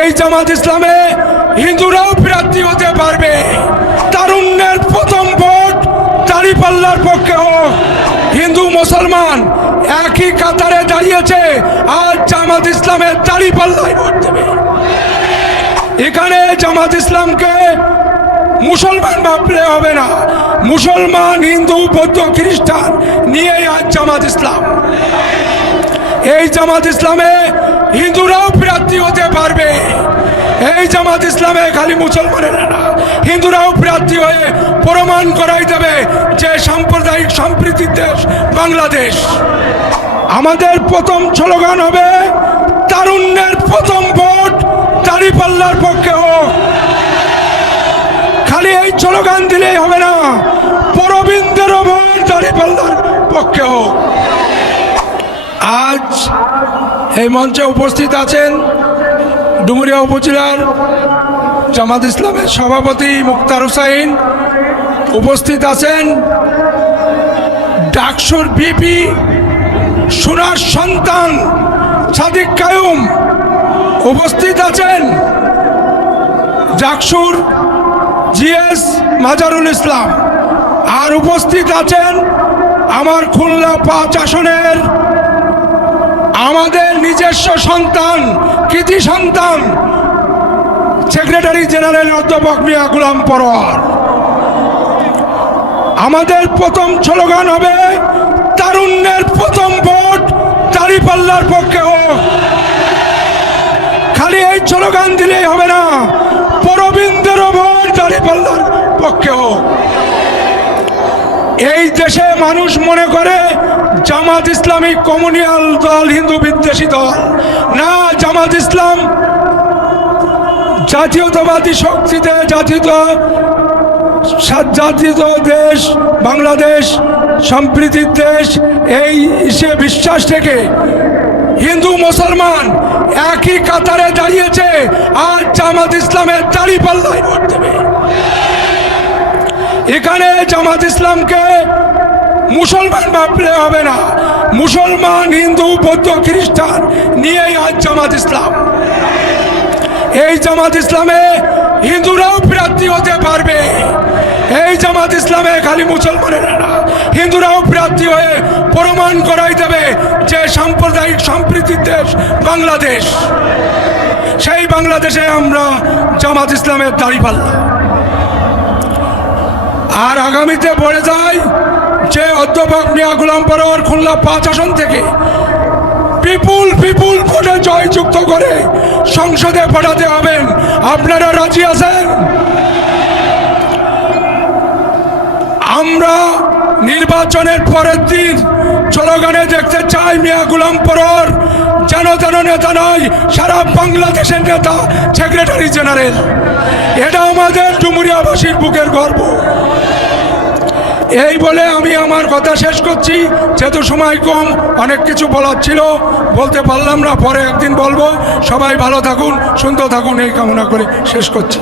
এই জামাত ইসলামে হিন্দুরাও প্রার্থী হতে পারবে। তারুণ্যের প্রথম ভোট দাঁড়িপাল্লার পক্ষে হোক। হিন্দু মুসলমান একই কাতারে দাঁড়িয়েছে, আর জামাত ইসলামের দাঁড়িপাল্লায় ভোট দেবে। এখানে জামাত ইসলামকে মুসলমান ভাবলে হবে না। মুসলমান, হিন্দু, বৌদ্ধ, খ্রিস্টান নিয়ে আজ জামাত ইসলাম। এই জামাত ইসলামে হিন্দুরাও প্রার্থী হতে পারবে। এই জামাত ইসলামে খালি মুসলমানেরা না, হিন্দুরাও প্রার্থী হয়ে প্রমাণ করাই দেবে যে সাম্প্রদায়িক সম্প্রীতির দেশ বাংলাদেশ। আমাদের প্রথম স্লোগান হবে তারুণ্যের প্রথম ভোট দাঁড়িপাল্লার পক্ষে হোক। খালি এই স্লোগান দিলেই হবে না, পরবীন্দ্রের ভোট দাঁড়িপাল্লার পক্ষে হোক। আজ এই মঞ্চে উপস্থিত আছেন ডুমুরিয়া উপজেলার জামাত ইসলামের সভাপতি মুক্তার হোসাইন, উপস্থিত আছেন ডাকসুর বিপি সোনার সন্তান সাদিক কায়ুম, উপস্থিত আছেন ডাকসুর জিএস মাজারুল ইসলাম, আর উপস্থিত আছেন আমার খুলনা ৫ আসনের আমাদের নিজস্ব সন্তান, কৃতি সন্তান, সেক্রেটারি জেনারেল অধ্যাপক মিয়া গোলাম পরোয়ার। আমাদের প্রথম স্লোগান হবে তারুণ্যের প্রথম ভোট দাঁড়িপাল্লার পক্ষে হোক। খালি এই স্লোগান দিলেই হবে না, পরবীন্দ্রের ভোট দাঁড়িপাল্লার পক্ষে হোক। এই দেশে মানুষ মনে করে জামাত ইসলামী কমিউনাল দল, হিন্দু বিদ্বেষী দল না। জামাত ইসলাম জাতীয়তাবাদী শক্তিতে জাতীয় দেশ, বাংলাদেশ সম্প্রীতির দেশ, এই সে বিশ্বাস থেকে হিন্দু মুসলমান একই কাতারে দাঁড়িয়েছে, আর জামাত ইসলামের দাঁড়িপাল্লায় ভোট দেবে। এখানে জামাত ইসলামকে মুসলমান ভাবলে হবে না। মুসলমান, হিন্দু, বৌদ্ধ, খ্রিস্টান নিয়ে আজ জামাত ইসলাম। এই জামাত ইসলামে হিন্দুরাও প্রার্থী হতে পারবে। এই জামাত ইসলামে খালি মুসলমানেরা না, হিন্দুরাও প্রার্থী হয়ে প্রমাণ করাই দেবে যে সাম্প্রদায়িক সম্প্রীতির দেশ বাংলাদেশ। সেই বাংলাদেশে আমরা জামাত ইসলামের দাঁড়িপাল্লা। আর আগামীতে বলে যায় যে অধ্যাপক মিয়া গোলাম পরোয়ার খুলনা ৫ আসন থেকে বিপুল ভোটে জয়যুক্ত করে সংসদে পাঠাতে হবেন। আপনারা রাজি আছেন? আমরা নির্বাচনের পরের দিন স্লোগানে দেখতে চাই মিয়া গোলাম পরোয়ার যেন তেন নেতা নয়, সারা বাংলাদেশের নেতা, সেক্রেটারি জেনারেল। এটা আমাদের ডুমুরিয়াবাসীর বুকের গর্ব। এই বলে আমি আমার কথা শেষ করছি, যেহেতু সময় কম, অনেক কিছু বলার ছিল, বলতে পারলাম না, পরে একদিন বলবো। সবাই ভালো থাকুন, সুন্দর থাকুন, এই কামনা করে শেষ করছি।